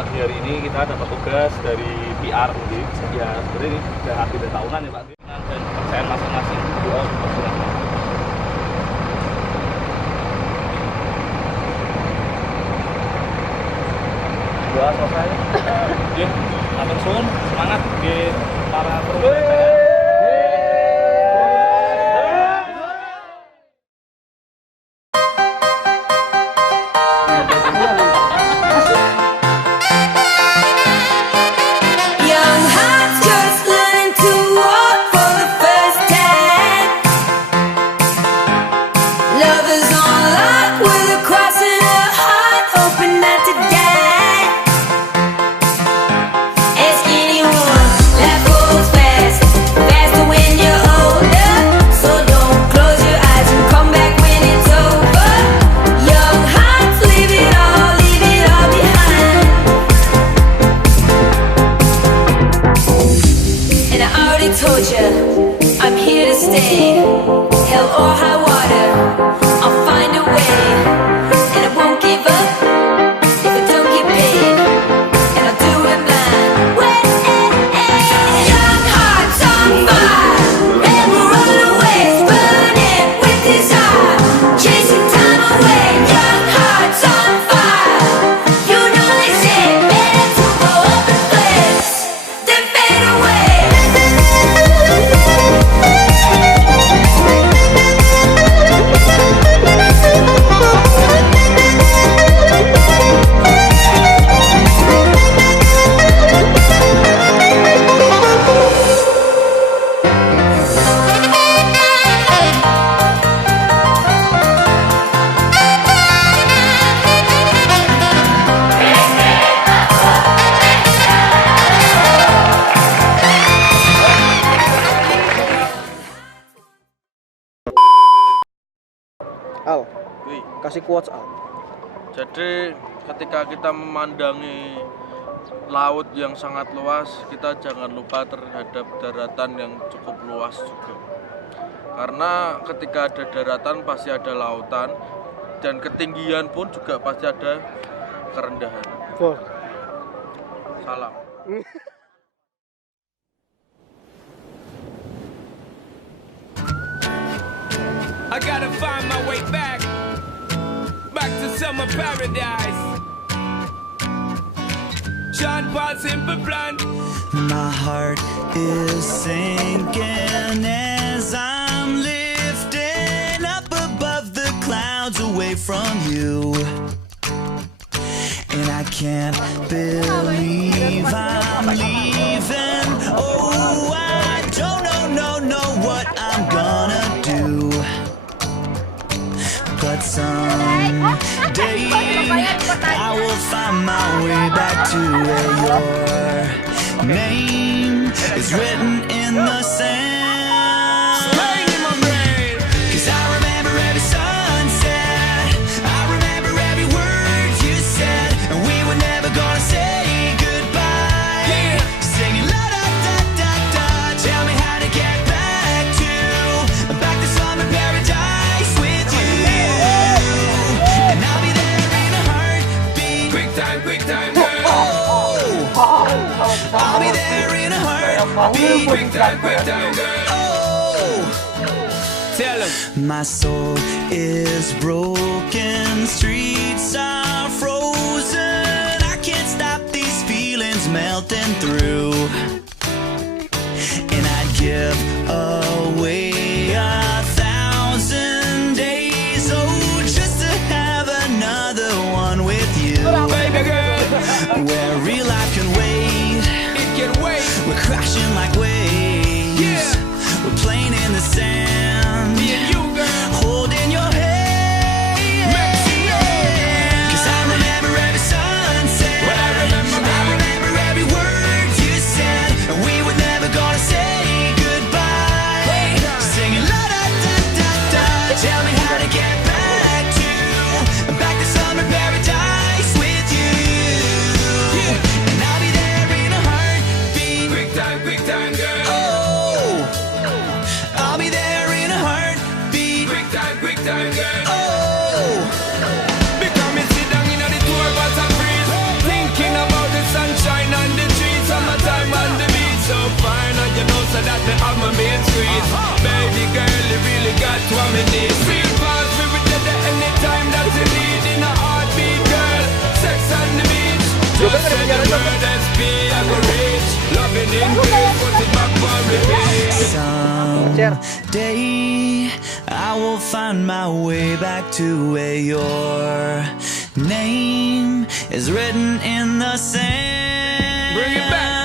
pagi hari ini kita dapat tugas dari PR mungkin. Ya sebenarnya ini sudah hampir tahunan ya Pak. Dan kepercayaan masing-masing beliau dipersilahkan. Sudah selesai. Oke, atur suwun, semangat di para kru. Al, kasih quotes Al. Jadi ketika kita memandangi laut yang sangat luas, kita jangan lupa terhadap daratan yang cukup luas juga. Karena ketika ada daratan pasti ada lautan, dan ketinggian pun juga pasti ada kerendahan. Oh. Salam. I gotta find my way back to summer paradise. Sean Paul simple plan. My heart is sinking as I'm lifting up above the clouds away from you. And I can't believe I'm leaving. Oh, I don't know what I'm gonna do. But someday I will find my way back to where your name is written in the sand. Cause I remember every sunset, I remember every word you said, and we were never gonna say goodbye. Singing la da da da da, tell me how to get back to summer paradise with you. And I'll be there in a heartbeat. Quick time, girl. I'll be there in a heartbeat. Quick time, girl. Oh, Tell him. my soul is broken, streets are frozen. I can't stop these feelings melting through. And I'd give away 1,000 days, oh, just to have another one with you. Baby girl, Where real life can wait, it can wait. we're crashing like waves. Yeah. We're playing in the sand, Me and you, girl. holding your hand. Cause I remember every sunset, Well, I remember every word you said, and we were never gonna say goodbye. Singing la da da da da, tell me how to get back to summer paradise with you. And I'll be there in a heartbeat. Quick time, girl. so that me have my main street. Baby girl, you really got what me need. Feel fast, we will get there anytime that you need. In a heartbeat, girl, sex on the beach. Just say the word SP, I go reach. Loving in place, put it back for repeat. Someday I will find my way back to where your name is written in the sand. Bring it back.